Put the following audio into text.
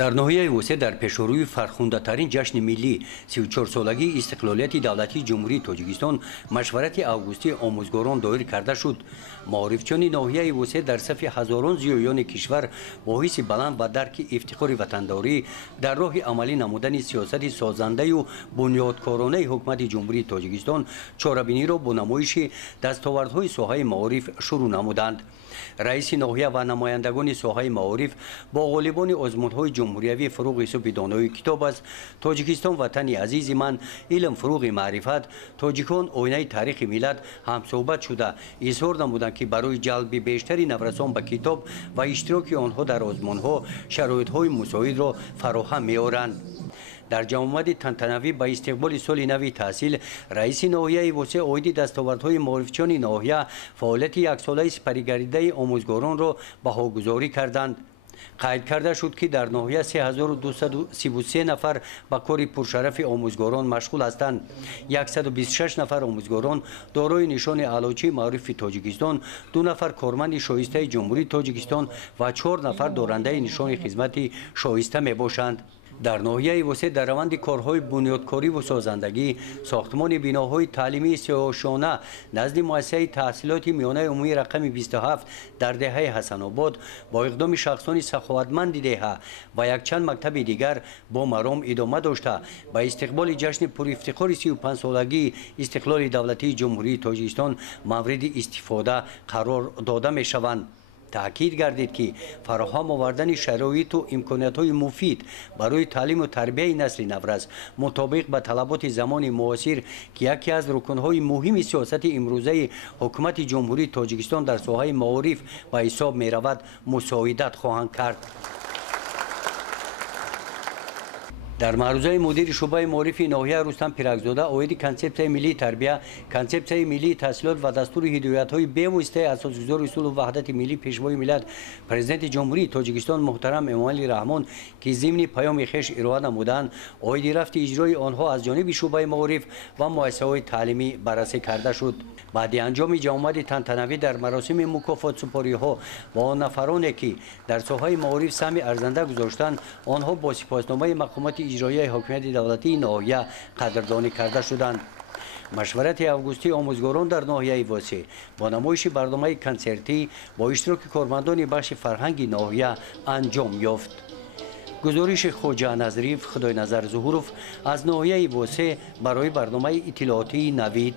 در ناحیه وسه در پیشروی فرخنده‌ترین جشن ملی 34 سالگی استقلالیت دولتی جمهوری تاجیکستان مشورت اوگوستی آموزگاران دایر کرده شد. معارفچیان ناحیه وسه در صف هزاران زیایان کشور با حس بلند و درک افتخار وطنداری در راه عملی نمودن سیاست سازنده و بنیادکارانه حکومت جمهوری تاجیکستان چاره‌بینی را با نمایش دستاوردهای ساحه معارف شروع نمودند. رئیس ناحیه و نمایندگان ساحه معارف با غالبان آزمودهای جمهوریوی فروغ حساب دانایی کتاب است تاجیکستان وطن عزیز من، علم فروغ معرفت، تاجیکان آینه تاریخ ملت هم صحبت شده اظهار نمودند که برای جلب بیشتری نورسان به کتاب و اشتراک آنها در آزمونها شرایط‌های مساعد را فراهم می‌آورند. در جمع‌آمد تنتنوی به استقبال سال نو تحصیل رئیس ناحیه وسه عاید دستاوردهای معارفچیان ناحیه فعالیت یک ساله سپریگریده آموزگاران را بهاگذاری کردند. قید کرده شد که در ناحیه 3233 نفر به کار پرشرف آموزگاران مشغول هستند. 126 نفر آموزگاران دارای نشان اعلاچی معارف تاجیکستان، 2 نفر کارمند شایسته جمهوری تاجیکستان و 4 نفر دارنده نشان خدمت شایسته می باشند. در ناحیه وسه در روند کارهای بنیادکاری و سازندگی ساختمان بناهای تعلیمی سیاه‌شانه نزد مؤسسه تحصیلات میانه عمومی رقم 27 در دهه حسن آباد با اقدام شخصان سخاوتمند دهه و یک چند مکتب دیگر با مرام ادامه داشته به استقبال جشن پر افتخار 35 سالگی استقلال دولتی جمهوری تاجیکستان مورد استفاده قرار داده می شوند. تأکید گردید که فراهم آوردن شرایط و امکانات‌های مفید برای تعلیم و تربیت نسل نورس مطابق به طلبات زمان معاصر که یکی از رکن‌های مهم سیاست امروزه حکومت جمهوری تاجیکستان در ساحه معارف به حساب می‌رود مساعدت خواهند کرد. در معروضه مدیر شعبه معارف ناحیه رستم پیرکزاده عاید کنسپت ملی تربیت، کنسپت ملی تحصیلات و دستور هدایت‌های بی‌واسطه اساسگزار اصول وحدت ملی پیشوای ملت پرزیدنت جمهوری تاجیکستان محترم امامعلی رحمان که ضمن پیام خویش ارائه نمودند عاید رفت اجرای آنها از جانب شعبه معارف و مؤسسه‌های تعلیمی بررسی کرده شد. بعد انجام جمع‌آمد تنتنوی در مراسم مکافات سپاری‌ها با آن نفرانی که در ساحه معارف سهم ارزنده گذاشتند آنها با سپاسنامه مقامات اجرایی حکومت دولتی ناحیه قدردانی کرده شدند. مشورت اوگوستی آموزگاران در ناحیه وسه با نمایش برنامه کنسرتی با اشتراک کارمندان بخش فرهنگی ناحیه انجام یافت. گزارش خوجا نظریف خدای نظر ظهوروف از ناحیه وسه برای برنامه اطلاعاتی نوید